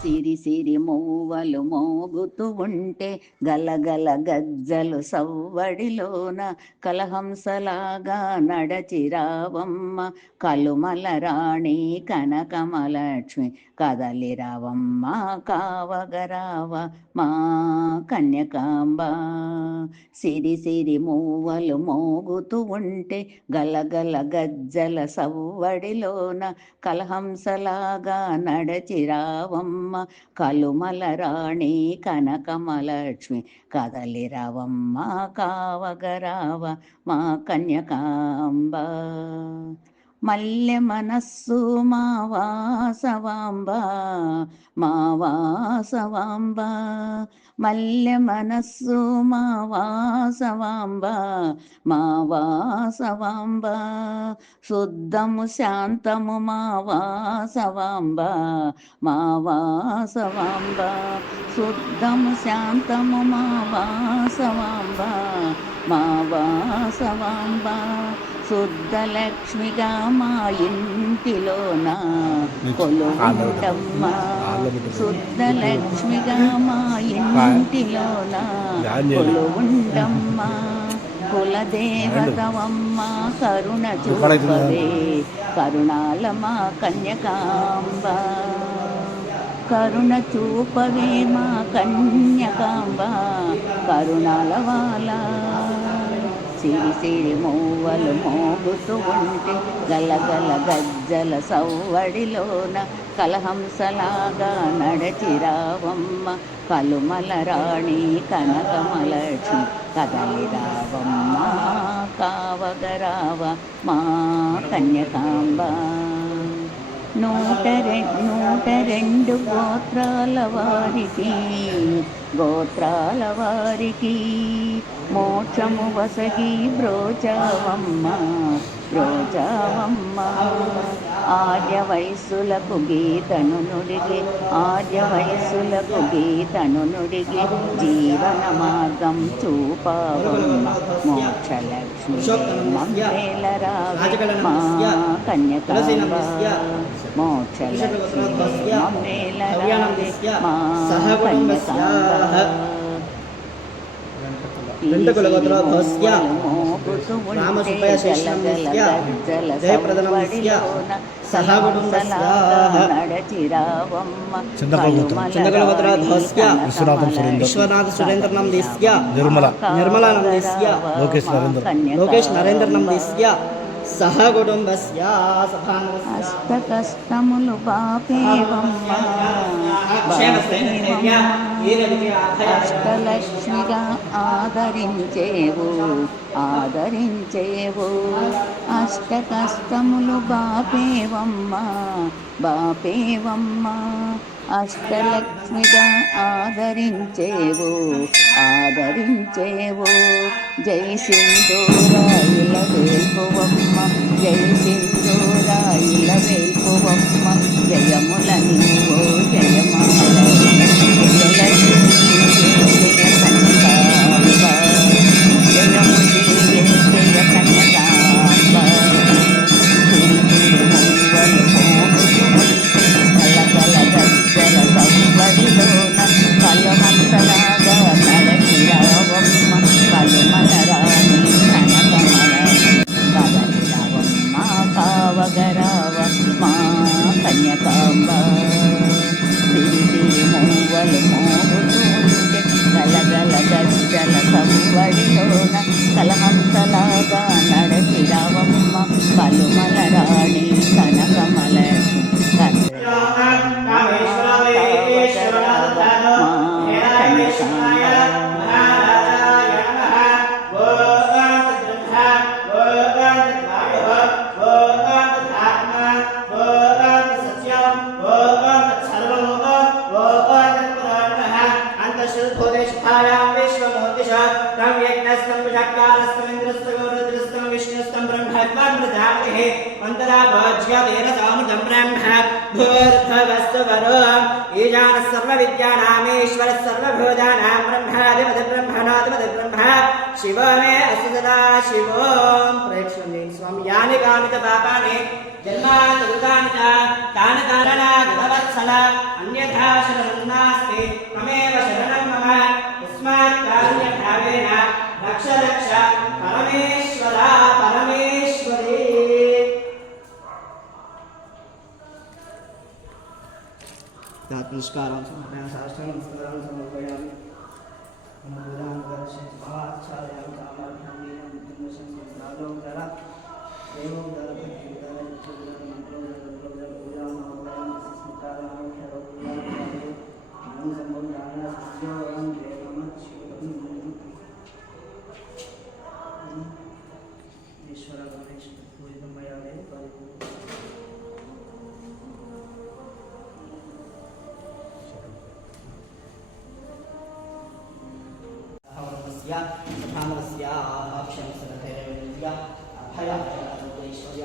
సిరి సిరి మూవలు మోగుతూ ఉంటే గలగల గజ్జలు సవ్వడిలోన కలహంసలాగా నడచిరావమ్మ కలుమల రాణి కనకమలక్ష్మి కదలిరావమ్మ కావగరావ మా కన్యకాంబ. సిరి సిరి మూవలు మోగుతూ ఉంటే గలగల గజ్జల సవ్వడిలోన కలహంసలాగా నడచిరావమ్మ కలుమల రాణి కనకమలక్ష్మి కదలిరావమ్మ కావగరావ మా కన్యకాంబ. మల్లె మనస్సు మా వాసవాంబ మా వాసవాంబ. మల్లె మనస్సు మా వాసవాంబ మా వాసవాంబ. శుద్ధము శాంతము మా వాసవాంబ మా వాసవాంబ. శుద్ధము శాంతము మా వాసవాంబ మా వాసవాంబ. శుద్ధ లక్ష్మిగా మా ఇంటిలోన? కొలువుంటమ్మ. శుద్ధ లక్ష్మిగా మా ఇంటిలోన? కొలువుంటమ్మ. కులదేవతవమ్మ కరుణ చూపవే. కరుణాల మా కన్యకాంబ. కరుణ చూపవే మా కన్యకాంబ. కరుణాల వాల. సిరి సిరి మువ్వలు మోగుతూ ఉంటే గలగల గజ్జల సవ్వడిలోన కలహంసలాగా నడచిరావమ్మ కలుమల రాణి కనకమలక్ష్మి కదలిరావమ్మ కావగరావ మా కన్యకాంబ నూట రె నూట రెండు గోత్రాల వారికి గోత్రాల వారికి. మోక్షము వసగి బ్రోచావమ్మ బ్రోచావమ్మ ఆర్య వయస్సులకు గీతను నుడిగి ఆర్య వయస్సులకు గీతను నుడిగి జీవన మార్గం చూపావమ్మ. మోక్షలక్ష్మి మమ్మేలరావ మా కన్యకాంబ. మోక్షలక్ష్మి మమ్మేలరావే మా కన్యకాంబ. చంద్రకులగోత్రోద్భవస్య విశ్వనాథం సురేందర్. విశ్వనాథ సురేంద్ర నందీస్య నిర్మల. నిర్మలా నందీస్య లోకేష్ నరేందర్. లోకేష్ నరేంద్ర నందీస్య సహ కుటుంబస్య అష్టకష్టములు అష్టలక్ష్మిగా ఆదరించేవు ఆదరించేవు. అష్ట కష్టములు బాపేవమ్మ బాపేవమ్మ. అష్టలక్ష్మిగా ఆదరించేవు ఆదరించేవు జై సింధూరాయిల వేల్పువమ్మ జై సింధూరాయిల వేల్పువమ్మ జయముల నీవో జయమాల జయలక్ష్మి జయ కనకాంబ జయము జయ జయ కన్యకాంబ సిరి సిరి మూవలు మోగుతూ ఉంటే గలగల గజ్జల సవ్వడిలోన కలహంసలాగా ఈశాన సర్వవిద్యానామేశ్వర సర్వభూతానాం బ్రహ్మాధిపతి బ్రహ్మణాధిపతి బ్రహ్మ శివో మే అస్తి సదా శివో ప్రేక్షణి స్వామి యాని కామిత పాపాని జన్మాంతృతాని చ తాని కారణ గుణవత్సల అన్యథా శరణ తస్మాత్ కారుణ్య భావేన రక్ష రక్ష పరమేశ్వర పరమేశ్వరే. నమస్కారం శాస్త్రం సుందరం సమర్పయామి. దేవం దళపతి దళ మంత్రం దళ దళ శ్రీరామస్య సుధామస్య అక్షమస్య అభయ ఐశ్వర్య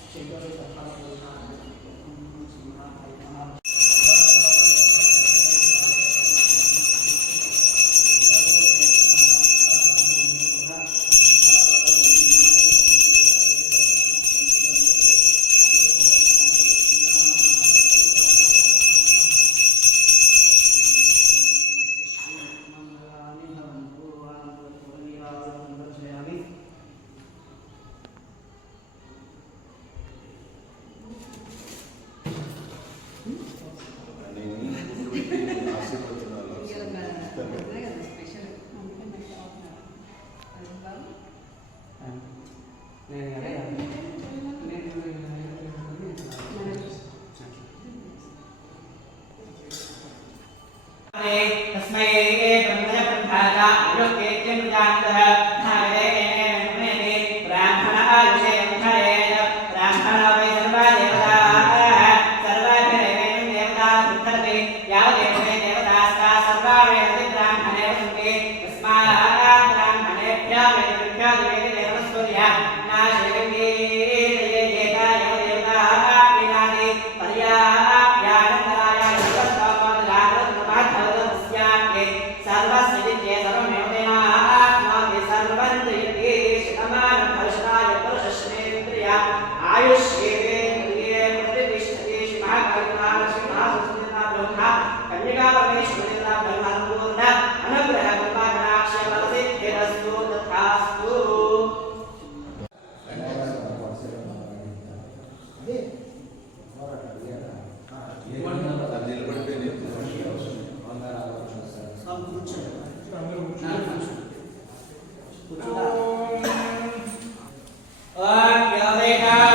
శ్రీ salvación. भगवान क्या बेटा?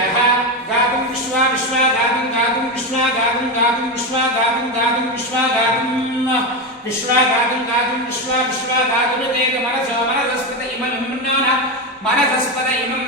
यः गातुं विश्वा विश्वा गातुं गातुं विश्वा गातुं गातुं विश्वा गातुं गातुं विश्वा गातुं विश्वा गातुं गातुं विश्वा विश्वा गातुरुदेत मनसो मनसस्पद इमं मनसस्पद इमं